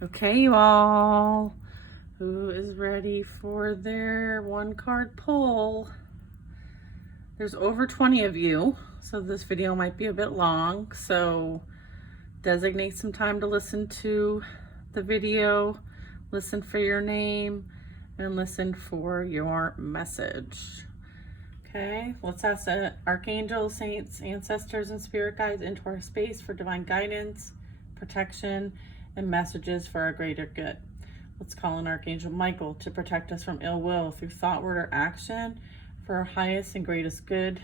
Okay, you all, who is ready for their one card pull? There's over 20 of you, so this video might be a bit long, so designate some time to listen to the video, listen for your name, and listen for your message. Okay, let's ask the archangels, saints, ancestors, and spirit guides into our space for divine guidance, protection, and messages for our greater good. Let's call on Archangel Michael to protect us from ill will through thought, word, or action for our highest and greatest good.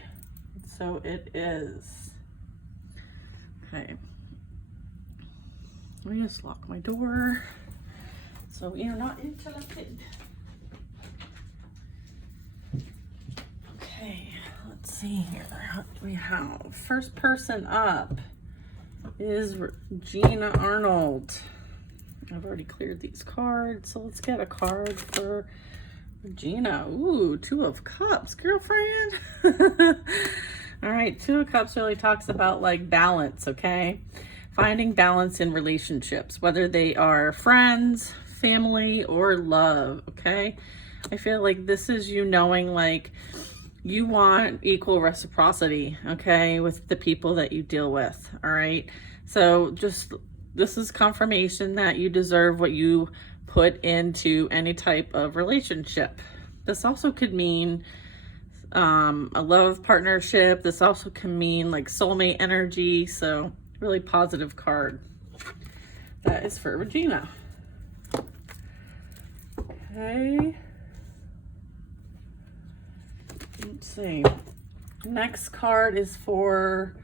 So it is. Okay. Let me just lock my door so we are not interrupted. Okay, let's see here. What do we have? First person up is Regina Arnold. I've already cleared these cards, so let's get a card for Regina. Ooh, Two of Cups, girlfriend. All right, Two of Cups really talks about like balance, okay? Finding balance in relationships, whether they are friends, family, or love, okay? I feel like this is you knowing like you want equal reciprocity, okay, with the people that you deal with, all right? So just, this is confirmation that you deserve what you put into any type of relationship. This also could mean a love partnership. This also can mean like soulmate energy. So really positive card. That is for Regina. Okay. Let's see. Next card is for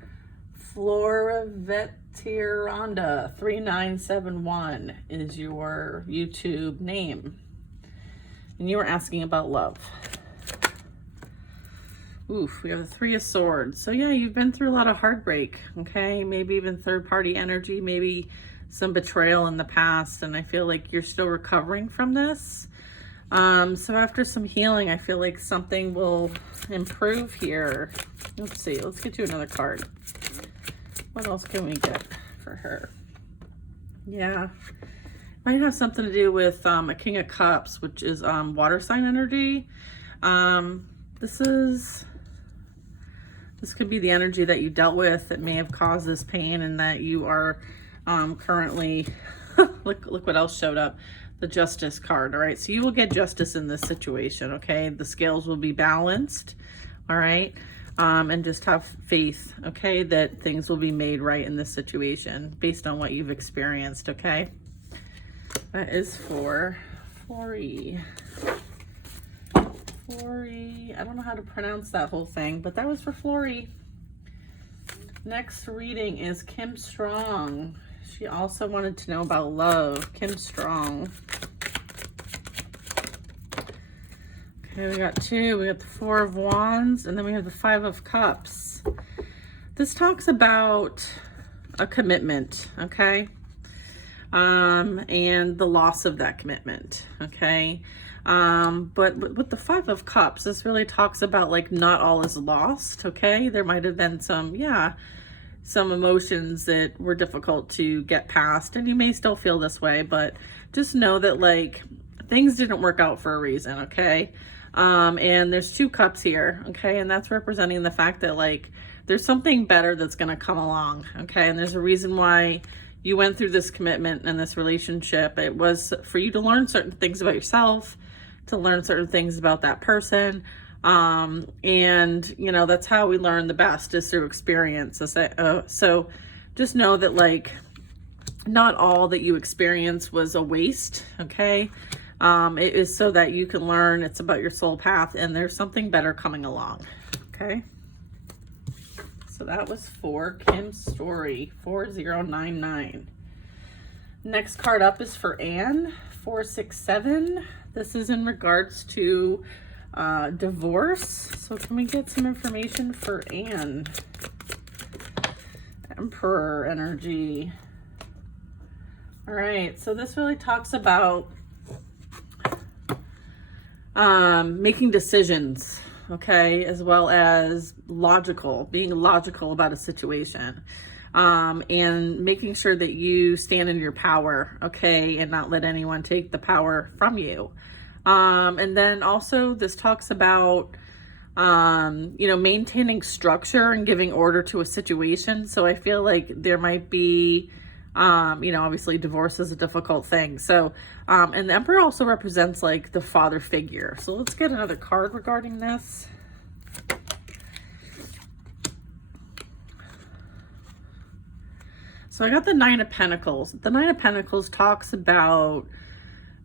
Flora Veteronda 3971 is your YouTube name. And you were asking about love. Oof, we have the Three of Swords. So yeah, you've been through a lot of heartbreak, okay? Maybe even third-party energy, maybe some betrayal in the past, and I feel like you're still recovering from this. So after some healing, I feel like something will improve here. Let's see, let's get you another card. What else can we get for her? Yeah, might have something to do with a King of Cups, which is water sign energy. This could be the energy that you dealt with that may have caused this pain, and that you are currently look what else showed up. The Justice card. All right, so you will get justice in this situation. Okay, the scales will be balanced. All right, and just have faith, okay, that things will be made right in this situation based on what you've experienced. Okay, that is for Flori. I don't know how to pronounce that whole thing, but that was for Flori. Next reading is Kim Strong. She also wanted to know about love. Kim Strong. Okay, we got two. We got the Four of Wands, and then we have the Five of Cups. This talks about a commitment, okay? And the loss of that commitment, okay? But with the Five of Cups, this really talks about like not all is lost, okay? There might have been some emotions that were difficult to get past, and you may still feel this way, but just know that like things didn't work out for a reason, okay? And there's two cups here, okay? And that's representing the fact that like there's something better that's going to come along, okay? And there's a reason why you went through this commitment and this relationship. It was for you to learn certain things about yourself, to learn certain things about that person. And you know, that's how we learn the best, is through experience. So just know that like not all that you experience was a waste, okay? It is so that you can learn. It's about your soul path, and there's something better coming along, okay? So that was for Kim's story, 4099. Next card up is for Anne, 467. This is in regards to divorce. So can we get some information for Anne? Emperor energy. All right, so this really talks about making decisions, okay, as well as being logical about a situation. and making sure that you stand in your power, okay, and not let anyone take the power from you. And then also this talks about, you know, maintaining structure and giving order to a situation. So I feel like there might be, you know, obviously divorce is a difficult thing. So, and the Emperor also represents like the father figure. So let's get another card regarding this. So I got the Nine of Pentacles. The Nine of Pentacles talks about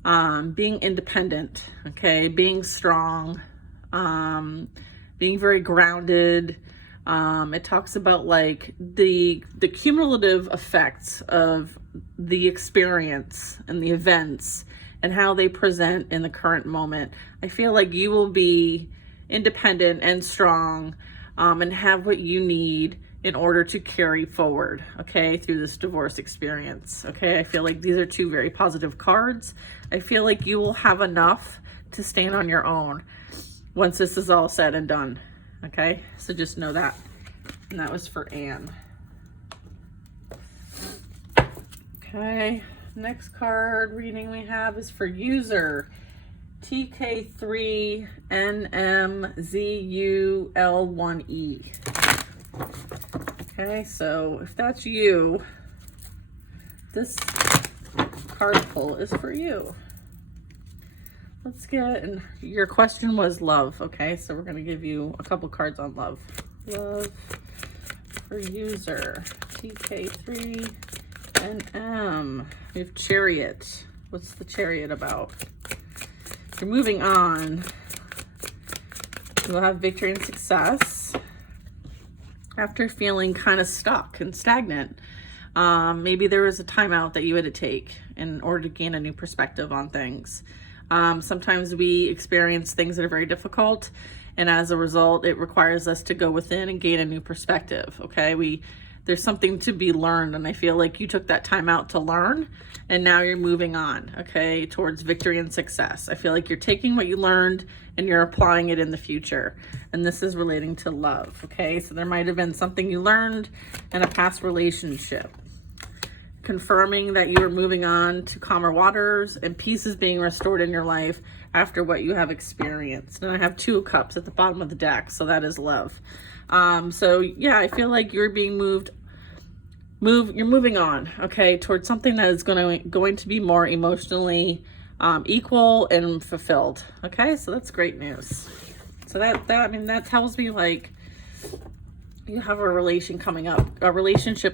being independent, okay, being strong, being very grounded. It talks about like the cumulative effects of the experience and the events and how they present in the current moment. I feel like you will be independent and strong, and have what you need in order to carry forward, okay, through this divorce experience, okay? I feel like these are two very positive cards. I feel like you will have enough to stand on your own once this is all said and done, okay? So just know that. And that was for Anne. Okay, next card reading we have is for user TK3NMZUL1E. Okay, so if that's you, this card pull is for you. Let's get, and your question was love, okay? So we're going to give you a couple cards on love. Love for user TK3NM. We have Chariot. What's the Chariot about? You're moving on. You'll have victory and success after feeling kind of stuck and stagnant. Maybe there was a timeout that you had to take in order to gain a new perspective on things. Sometimes we experience things that are very difficult, and as a result, it requires us to go within and gain a new perspective, okay? There's something to be learned, and I feel like you took that time out to learn, and now you're moving on, okay, towards victory and success. I feel like you're taking what you learned and you're applying it in the future, and this is relating to love, okay? So there might have been something you learned in a past relationship, confirming that you are moving on to calmer waters and peace is being restored in your life after what you have experienced. And I have Two of Cups at the bottom of the deck, so that is love. So yeah, I feel like you're being you're moving on, okay, towards something that is going to be more emotionally equal and fulfilled, okay? So that's great news. So that I mean, that tells me like you have a relationship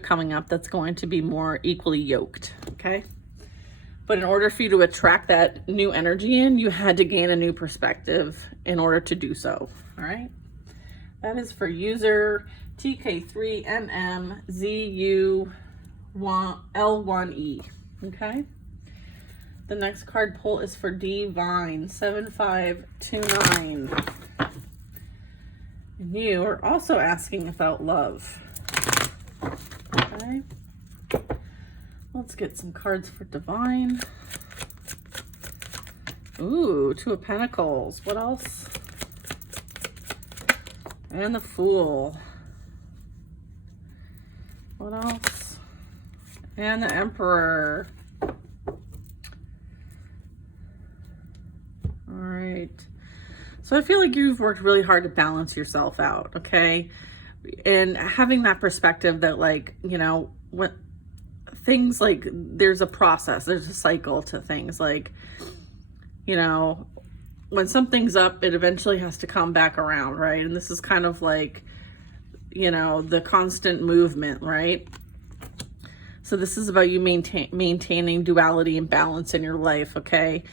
coming up that's going to be more equally yoked, okay? But in order for you to attract that new energy in, you had to gain a new perspective in order to do so, all right? That is for user TK3NMZUL1E, okay? The next card pull is for Divine 7529. And you are also asking about love, okay? Let's get some cards for Divine. Ooh, Two of Pentacles. What else? And the Fool. What else? And the Emperor. All right. So I feel like you've worked really hard to balance yourself out, okay? And having that perspective that, like, you know, when things like, there's a process, there's a cycle to things, like, you know, when something's up, it eventually has to come back around, right? And this is kind of like, you know, the constant movement, right? So this is about you maintaining duality and balance in your life, okay?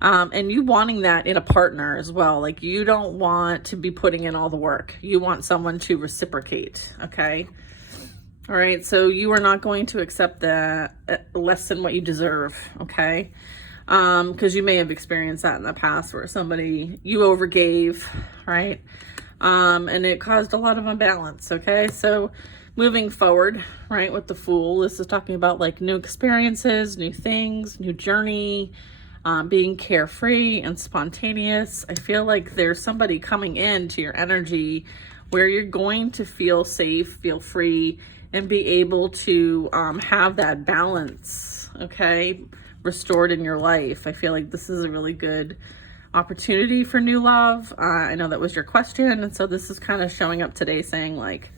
And you wanting that in a partner as well. Like, you don't want to be putting in all the work. You want someone to reciprocate, okay? All right, so you are not going to accept that less than what you deserve, okay? Because you may have experienced that in the past where somebody, you overgave, right? And it caused a lot of imbalance, okay? So moving forward, right, with the Fool, this is talking about like new experiences, new things, new journey, being carefree and spontaneous. I feel like there's somebody coming into your energy where you're going to feel safe, feel free, and be able to have that balance, okay, restored in your life. I feel like this is a really good opportunity for new love. I know that was your question, and so this is kind of showing up today saying, like,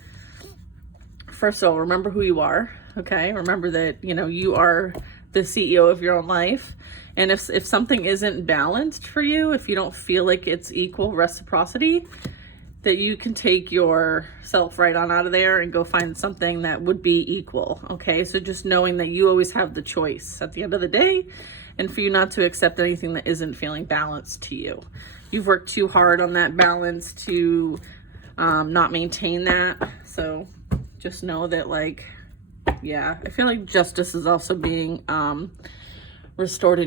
first of all, remember who you are, okay? Remember that, you know, you are the CEO of your own life. And if something isn't balanced for you, if you don't feel like it's equal reciprocity, that you can take yourself right on out of there and go find something that would be equal, okay? So just knowing that you always have the choice at the end of the day, and for you not to accept anything that isn't feeling balanced to you. You've worked too hard on that balance to not maintain that. So just know that, like, yeah, I feel like justice is also being restored in your